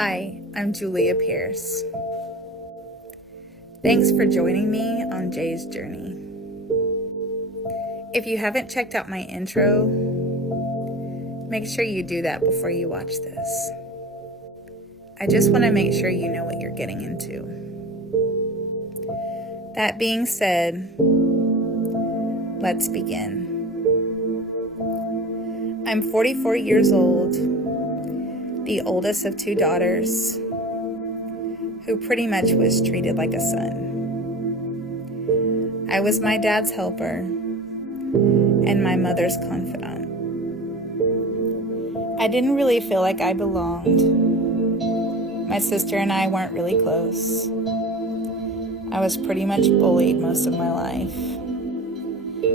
Hi, I'm Julia Pierce. Thanks for joining me on Jay's journey. If you haven't checked out my intro, make sure you do that before you watch this. I just want to make sure you know what you're getting into. That being said, let's begin. I'm 44 years old, the oldest of two daughters, who pretty much was treated like a son. I was my dad's helper and my mother's confidant. I didn't really feel like I belonged. My sister and I weren't really close. I was pretty much bullied most of my life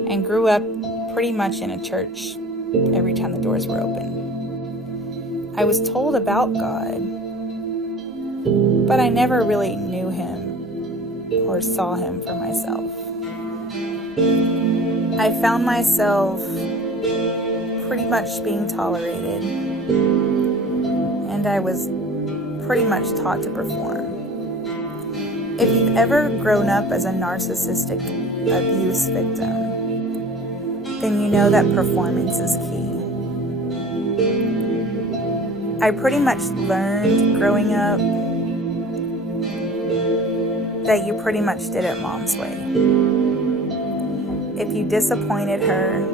and grew up pretty much in a church every time the doors were open. I was told about God, but I never really knew him or saw him for myself. I found myself pretty much being tolerated, and I was pretty much taught to perform. If you've ever grown up as a narcissistic abuse victim, then you know that performance is key. I pretty much learned growing up that you pretty much did it mom's way. If you disappointed her,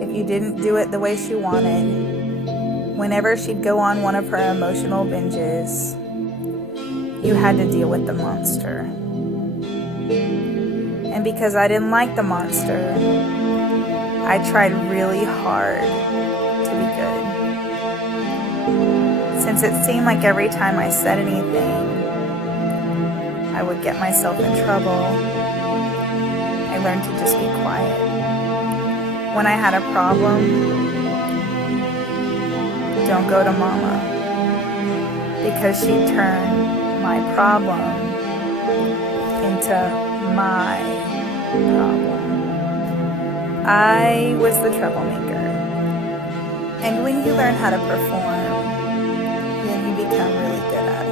if you didn't do it the way she wanted, whenever she'd go on one of her emotional binges, you had to deal with the monster. And because I didn't like the monster, I tried really hard to be good. Since it seemed like every time I said anything, I would get myself in trouble, I learned to just be quiet. When I had a problem, don't go to mama, because she turned my problem into my problem. I was the troublemaker. And when you learn how to perform, then you become really good at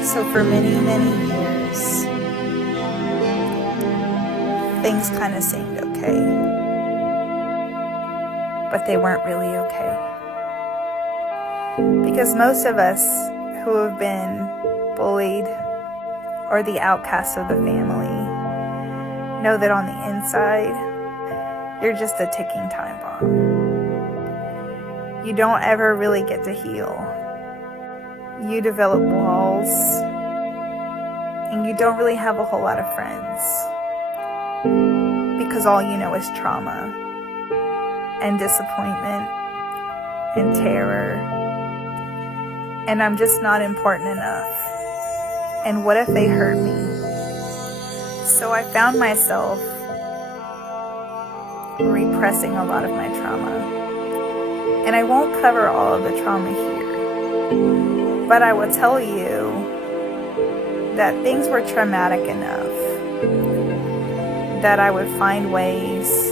it. So for many, many years, things kind of seemed okay. But they weren't really okay. Because most of us who have been bullied or the outcast of the family know that on the inside, you're just a ticking time bomb. You don't ever really get to heal. You develop walls, and you don't really have a whole lot of friends, because all you know is trauma and disappointment and terror, and I'm just not important enough, and what if they hurt me? So I found myself repressing a lot of my trauma. And I won't cover all of the trauma here, but I will tell you that things were traumatic enough that I would find ways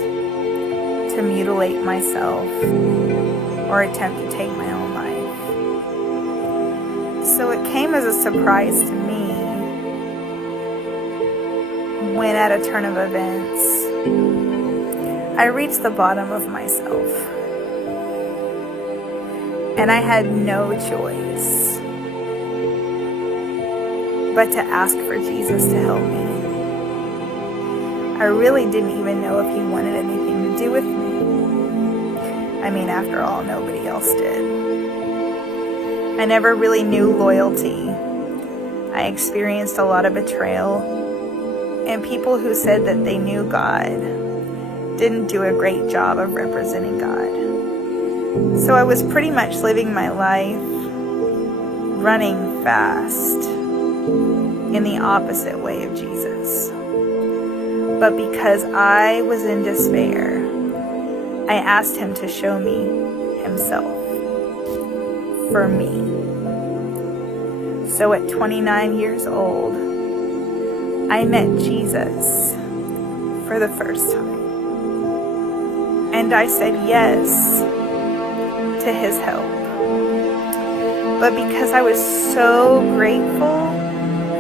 to mutilate myself or attempt to take my own life. So it came as a surprise to me when, at a turn of events, I reached the bottom of myself. And I had no choice but to ask for Jesus to help me. I really didn't even know if he wanted anything to do with me. I mean, after all, nobody else did. I never really knew loyalty. I experienced a lot of betrayal, and people who said that they knew God didn't do a great job of representing God. So I was pretty much living my life running fast in the opposite way of Jesus. But because I was in despair, I asked him to show me himself for me. So at 29 years old, I met Jesus for the first time. And I said yes to his help. but because I was so grateful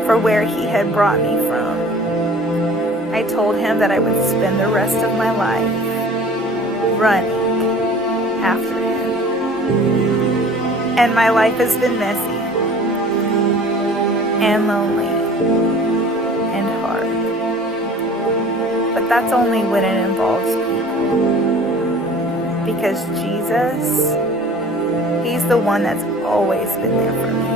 for where he had brought me from. I told him that I would spend the rest of my life running after him. And my life has been messy and lonely and hard. But that's only when it involves people. Because Jesus, he's the one that's always been there for me.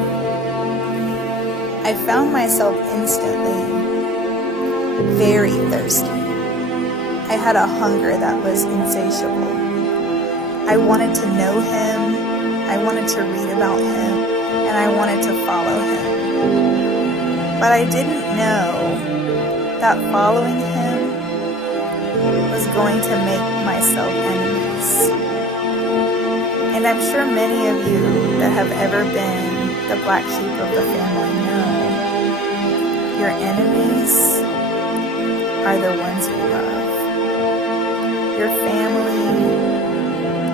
I found myself instantly very thirsty. I had a hunger that was insatiable. I wanted to know him, I wanted to read about him, and I wanted to follow him. But I didn't know that following him was going to make myself enemies. And I'm sure many of you that have ever been the black sheep of the family know your enemies are the ones you love. Your family,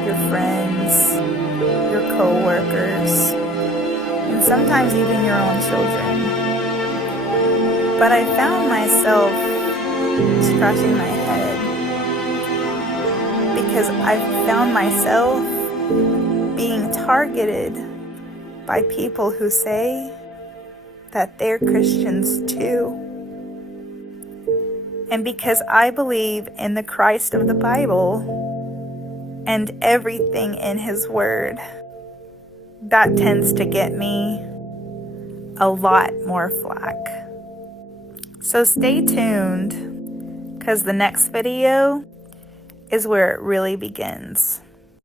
your friends, your co-workers, and sometimes even your own children. But I found myself scratching my head because I found myself being targeted by people who say that they're Christians too. And because I believe in the Christ of the Bible and everything in his word, that tends to get me a lot more flack. So stay tuned, because the next video is where it really begins.